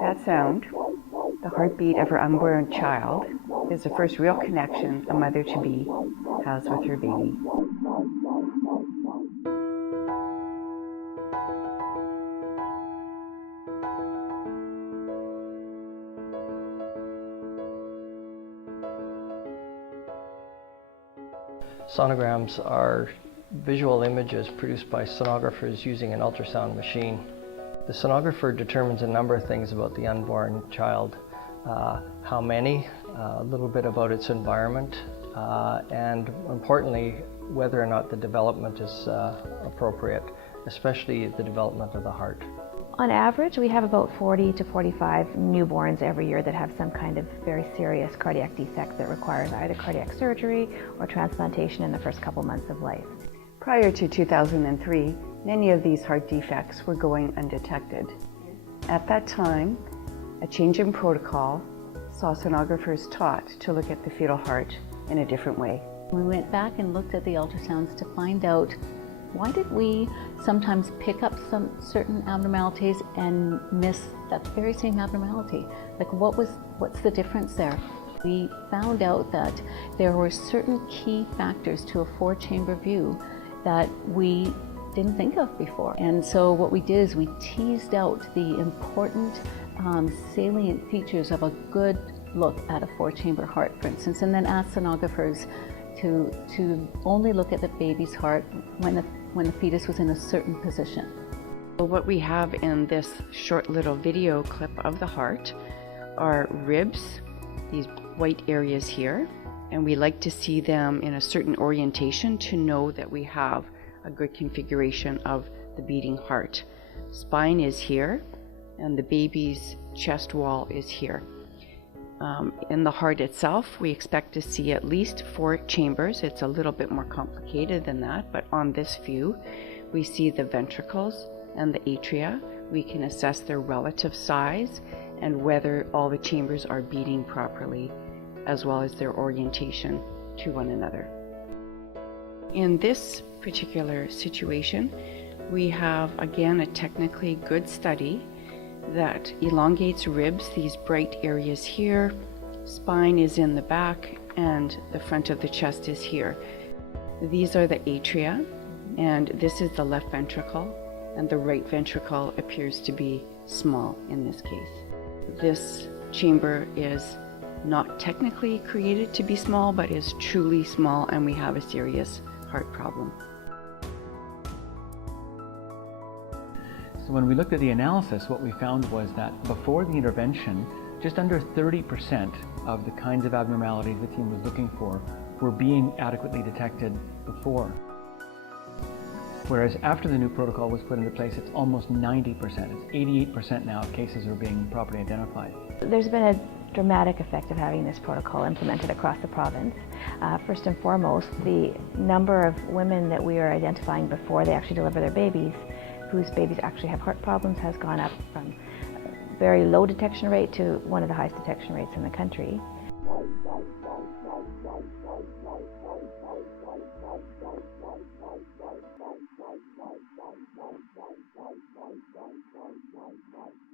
That sound, the heartbeat of her unborn child, is the first real connection a mother-to-be has with her baby. Sonograms are visual images produced by sonographers using an ultrasound machine. The sonographer determines a number of things about the unborn child. How many, a little bit about its environment, and importantly, whether or not the development is appropriate, especially the development of the heart. On average, we have about 40 to 45 newborns every year that have some kind of very serious cardiac defect that requires either cardiac surgery or transplantation in the first couple months of life. Prior to 2003, many of these heart defects were going undetected. At that time, a change in protocol saw sonographers taught to look at the fetal heart in a different way. We went back and looked at the ultrasounds to find out why did we sometimes pick up some certain abnormalities and miss that very same abnormality? Like what's the difference there? We found out that there were certain key factors to a 4-chamber view that we didn't think of before. And so what we did is we teased out the important salient features of a good look at a 4-chamber heart, for instance, and then asked sonographers to only look at the baby's heart when the fetus was in a certain position. What we have in this short little video clip of the heart are ribs, these white areas here, and we like to see them in a certain orientation to know that we have a good configuration of the beating heart. Spine is here, and the baby's chest wall is here. In the heart itself, we expect to see at least 4 chambers. It's a little bit more complicated than that, but on this view, we see the ventricles and the atria. We can assess their relative size and whether all the chambers are beating properly, as well as their orientation to one another. In this particular situation, we have, again, a technically good study that elongates ribs, these bright areas here. Spine is in the back and the front of the chest is here. These are the atria, and this is the left ventricle, and the right ventricle appears to be small in this case. This chamber is not technically created to be small, but is truly small, and we have a serious heart problem. So when we looked at the analysis, what we found was that before the intervention, just under 30% of the kinds of abnormalities the team was looking for were being adequately detected before. Whereas after the new protocol was put into place, it's almost 90%. It's 88% now of cases are being properly identified. There's been a dramatic effect of having this protocol implemented across the province. First and foremost, the number of women that we are identifying before they actually deliver their babies, whose babies actually have heart problems, has gone up from a very low detection rate to one of the highest detection rates in the country.